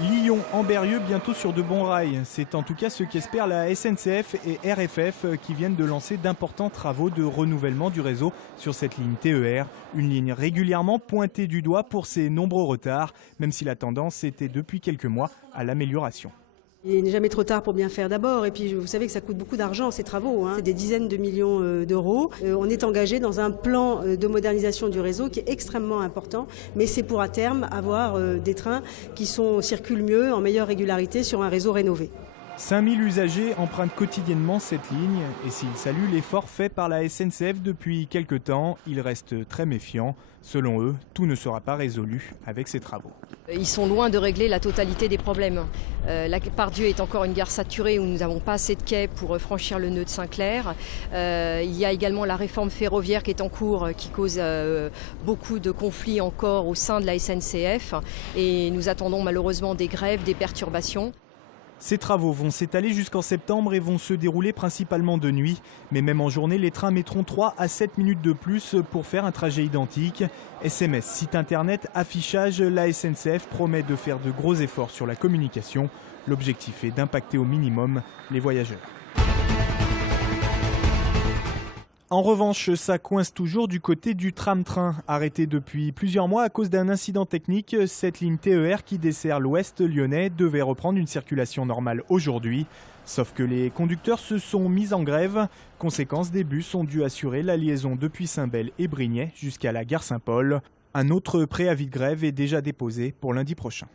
Lyon-Ambérieu bientôt sur de bons rails. C'est en tout cas ce qu'espèrent la SNCF et RFF qui viennent de lancer d'importants travaux de renouvellement du réseau sur cette ligne TER. Une ligne régulièrement pointée du doigt pour ses nombreux retards, même si la tendance était depuis quelques mois à l'amélioration. Il n'est jamais trop tard pour bien faire d'abord. Et puis vous savez que ça coûte beaucoup d'argent ces travaux. C'est des dizaines de millions d'euros. On est engagé dans un plan de modernisation du réseau qui est extrêmement important. Mais c'est pour à terme avoir des trains qui circulent mieux, en meilleure régularité sur un réseau rénové. 5000 usagers empruntent quotidiennement cette ligne et s'ils saluent l'effort fait par la SNCF depuis quelque temps, ils restent très méfiants. Selon eux, tout ne sera pas résolu avec ces travaux. Ils sont loin de régler la totalité des problèmes. La Pardieu est encore une gare saturée où nous n'avons pas assez de quais pour franchir le nœud de Saint-Clair. Il y a également la réforme ferroviaire qui est en cours, qui cause beaucoup de conflits encore au sein de la SNCF. Et nous attendons malheureusement des grèves, des perturbations. Ces travaux vont s'étaler jusqu'en septembre et vont se dérouler principalement de nuit. Mais même en journée, les trains mettront 3 à 7 minutes de plus pour faire un trajet identique. SMS, site internet, affichage, la SNCF promet de faire de gros efforts sur la communication. L'objectif est d'impacter au minimum les voyageurs. En revanche, ça coince toujours du côté du tram-train. Arrêté depuis plusieurs mois à cause d'un incident technique, cette ligne TER qui dessert l'ouest lyonnais devait reprendre une circulation normale aujourd'hui. Sauf que les conducteurs se sont mis en grève. Conséquence, des bus ont dû assurer la liaison depuis Saint-Bel et Brignais jusqu'à la gare Saint-Paul. Un autre préavis de grève est déjà déposé pour lundi prochain.